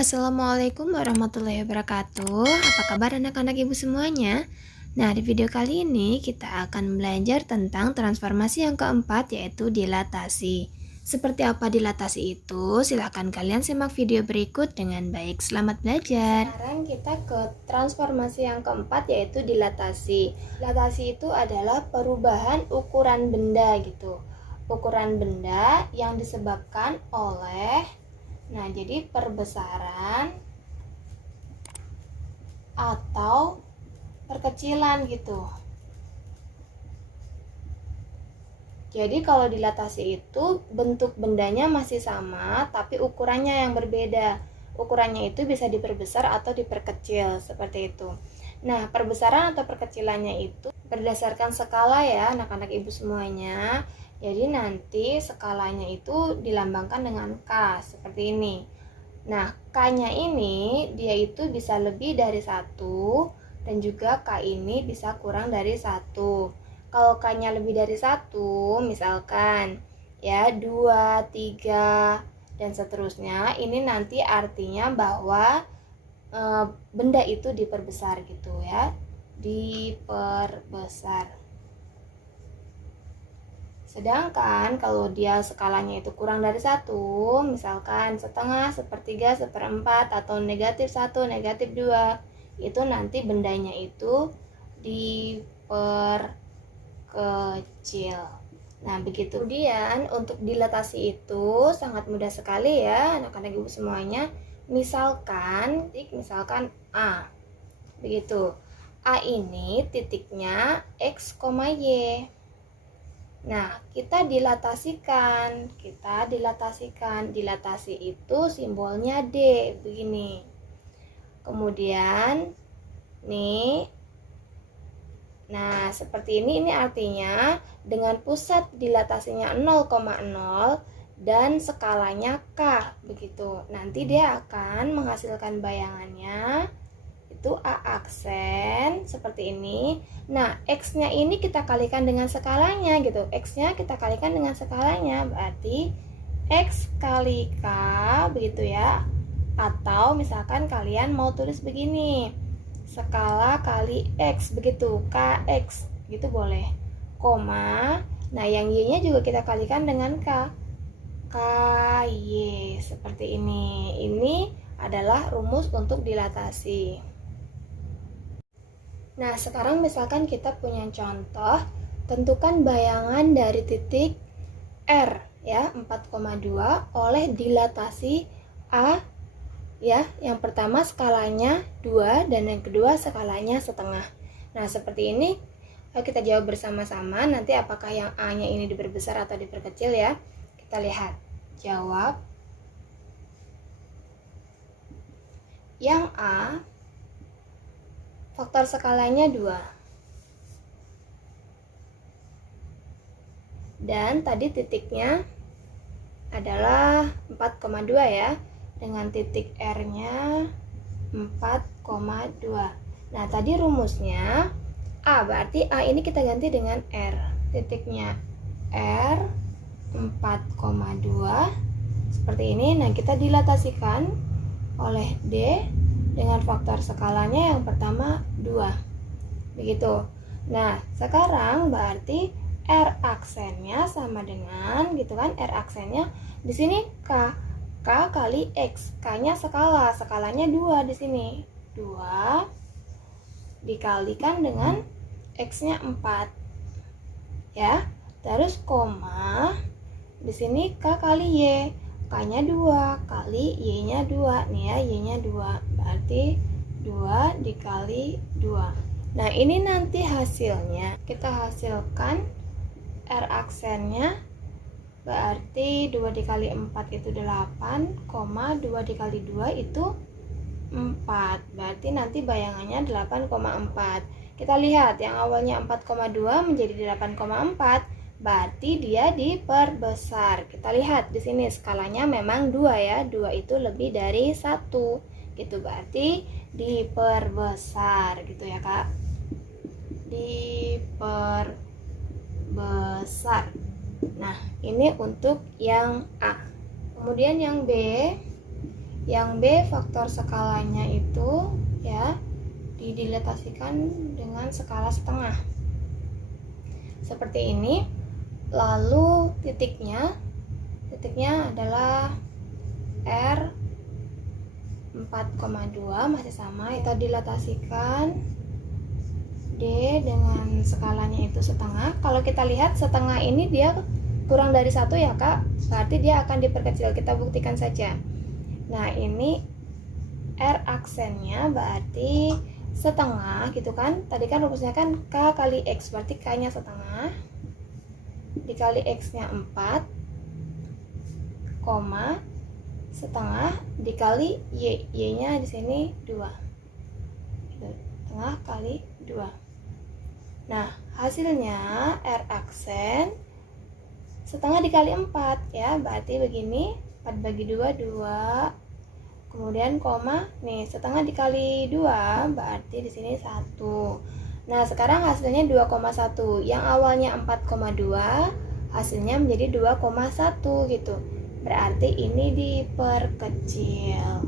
Assalamualaikum warahmatullahi wabarakatuh. Apa kabar anak-anak ibu semuanya? Nah, di video kali ini kita akan belajar tentang transformasi yang keempat, yaitu dilatasi. Seperti apa dilatasi itu? Silahkan kalian simak video berikut dengan baik. Selamat belajar. Sekarang kita ke transformasi yang keempat, yaitu dilatasi. Dilatasi itu adalah perubahan ukuran benda gitu. Ukuran benda yang disebabkan oleh jadi perbesaran atau perkecilan gitu. Jadi kalau dilatasi itu bentuk bendanya masih sama, tapi ukurannya yang berbeda. Ukurannya itu bisa diperbesar atau diperkecil, seperti itu. Nah, perbesaran atau perkecilannya itu berdasarkan skala ya, anak-anak ibu semuanya. Jadi nanti skalanya itu dilambangkan dengan K, seperti ini. Nah, K-nya ini dia itu bisa lebih dari 1, dan juga K ini bisa kurang dari 1. Kalau K-nya lebih dari 1, misalkan ya 2, 3, dan seterusnya, ini nanti artinya bahwa benda itu diperbesar gitu ya, diperbesar. Sedangkan kalau dia skalanya itu kurang dari 1, misalkan setengah, sepertiga, seperempat, atau negatif 1, negatif 2, itu nanti bendanya itu diperkecil. Nah, begitu. Kemudian untuk dilatasi itu sangat mudah sekali ya anak-anak ibu semuanya. Misalkan A. Begitu. A ini titiknya X, Y. Nah, kita dilatasikan. Dilatasi itu simbolnya D, begini. Kemudian nih, nah seperti ini artinya dengan pusat dilatasinya 0,0 dan skalanya K, begitu. Nanti dia akan menghasilkan bayangannya itu A aksen seperti ini. Nah, X-nya ini kita kalikan dengan skalanya gitu. X-nya kita kalikan dengan skalanya, berarti X kali K, begitu ya. Atau misalkan kalian mau tulis begini, skala kali X, begitu, KX, gitu boleh. Koma, nah yang Y-nya juga kita kalikan dengan K, KY, seperti ini. Ini adalah rumus untuk dilatasi. Nah, sekarang misalkan kita punya contoh, tentukan bayangan dari titik R ya, 4,2 oleh dilatasi A ya. Yang pertama skalanya 2 dan yang kedua skalanya setengah. Nah, seperti ini kita jawab bersama-sama, nanti apakah yang A-nya ini diperbesar atau diperkecil ya. Kita lihat. Jawab. Yang A faktor skalanya 2. Dan tadi titiknya adalah 4,2 ya. Dengan titik R-nya 4,2. Nah, tadi rumusnya A, berarti A ini kita ganti dengan R. Titiknya R 4,2 seperti ini. Nah, kita dilatasikan oleh D dengan faktor skalanya yang pertama 2. Begitu. Nah, sekarang berarti R aksennya sama dengan gitu kan, R aksennya di sini K kali X. K-nya skalanya 2 di sini. 2 dikalikan dengan X-nya 4. Ya. Terus koma di sini K kali Y. K-nya 2 kali Y-nya 2. Nih ya, Y-nya 2. Berarti 2 dikali 2. Nah, ini nanti hasilnya kita hasilkan R aksennya, berarti 2 dikali 4 itu 8, 2 dikali 2 itu 4. Berarti nanti bayangannya 8,4. Kita lihat yang awalnya 4,2 menjadi 8,4. Berarti dia diperbesar. Kita lihat di sini skalanya memang 2 ya. 2 itu lebih dari 1. Gitu, berarti diperbesar gitu ya, Kak. Diperbesar. Nah, ini untuk yang A. Kemudian yang B. Yang B faktor skalanya itu ya didilatasikan dengan skala setengah. Seperti ini. Lalu titiknya adalah R 4,2 masih sama, kita dilatasikan D dengan skalanya itu setengah. Kalau kita lihat setengah ini dia kurang dari 1 ya Kak, berarti dia akan diperkecil. Kita buktikan saja. Nah ini R aksennya berarti setengah gitu kan. Tadi kan rumusnya kan K kali X, berarti K nya setengah dikali X nya 4, koma setengah dikali Y nya di sini 2, setengah kali 2. Nah hasilnya R aksen setengah dikali 4 ya, berarti begini, 4 bagi 2 2, kemudian koma nih setengah dikali 2 berarti di sini 1. Nah sekarang hasilnya 2,1, yang awalnya 4,2 hasilnya menjadi 2,1 gitu, berarti ini diperkecil.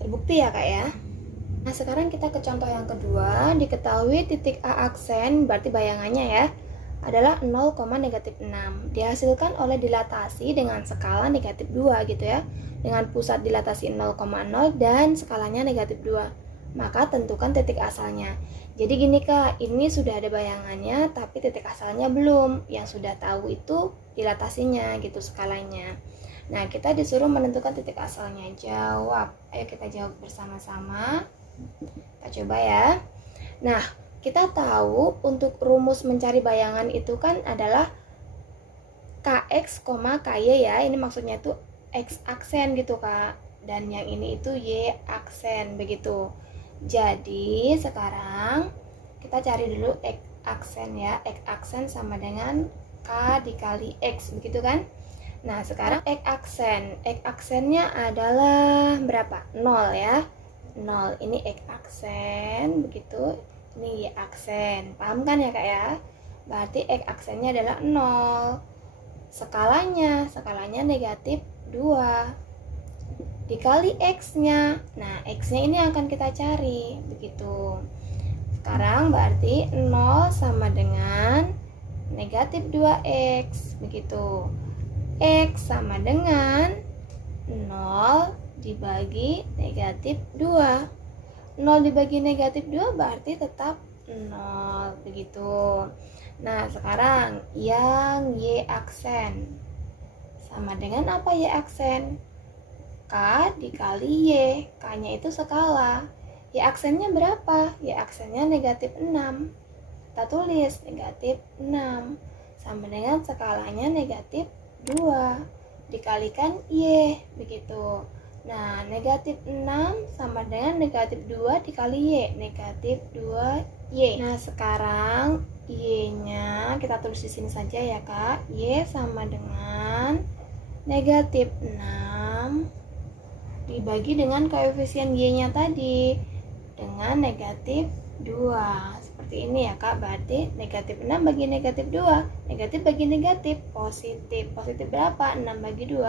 Terbukti ya Kak ya. Nah sekarang kita ke contoh yang kedua. Diketahui titik A aksen, berarti bayangannya ya, adalah 0, -6. Dihasilkan oleh dilatasi dengan skala negatif 2 gitu ya, dengan pusat dilatasi 0,0 dan skalanya negatif 2. Maka tentukan titik asalnya. Jadi gini Kak, ini sudah ada bayangannya tapi titik asalnya belum. Yang sudah tahu itu dilatasinya gitu, skalanya. Nah kita disuruh menentukan titik asalnya. Jawab, ayo kita jawab bersama-sama. Kita coba ya. Nah kita tahu untuk rumus mencari bayangan itu kan adalah Kx, Ky ya. Ini maksudnya itu X aksen gitu Kak, dan yang ini itu Y aksen begitu. Jadi sekarang kita cari dulu X aksen ya. X aksen sama dengan K dikali X begitu kan. Nah sekarang X aksennya adalah berapa? 0 ya, 0. Ini X aksen begitu, ini Y aksen. Paham kan ya Kak ya? Berarti X aksennya adalah 0. Skalanya negatif 2 dikali X nya. Nah X nya ini akan kita cari begitu. Sekarang berarti 0 sama dengan negatif 2X begitu. X sama dengan 0 dibagi negatif 2. 0 dibagi negatif 2 berarti tetap 0 begitu. Nah sekarang yang Y aksen sama dengan apa Y aksen? K dikali Y. K nya itu skala. Y aksennya berapa? Y aksennya negatif 6. Kita tulis negatif 6 sama dengan skalanya negatif 2 dikalikan Y begitu. Nah negatif 6 sama dengan negatif 2 dikali Y, negatif 2Y. Nah sekarang Y nya kita tulis di sini saja ya Kak. Y sama dengan negatif 6 dibagi dengan koefisien Y nya tadi dengan negatif 2. Seperti ini ya Kak, berarti negatif 6 bagi negatif 2, negatif bagi negatif, positif. Positif berapa? 6 bagi 2,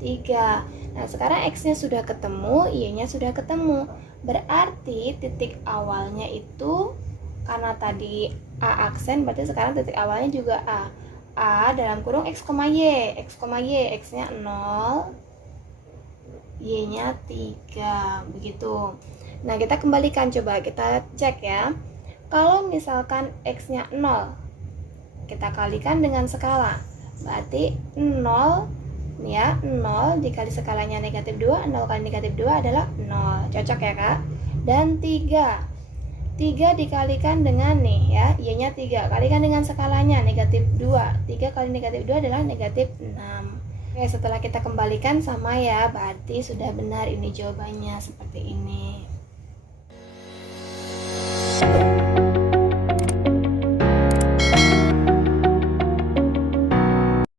3. Nah sekarang X nya sudah ketemu, Y nya sudah ketemu, berarti titik awalnya itu, karena tadi A aksen, berarti sekarang titik awalnya juga A dalam kurung X, Y. X nya 0, Y nya 3 begitu. Nah kita kembalikan, coba kita cek ya. Kalau misalkan X nya 0, kita kalikan dengan skala, berarti 0 nih ya, 0 dikali skalanya negatif 2, 0 kali negatif 2 adalah 0. Cocok ya Kak? Dan 3 dikalikan dengan nih ya, Y nya 3, kalikan dengan skalanya negatif 2, 3 kali negatif 2 adalah negatif 6. Oke, setelah kita kembalikan sama ya, berarti sudah benar ini jawabannya seperti ini.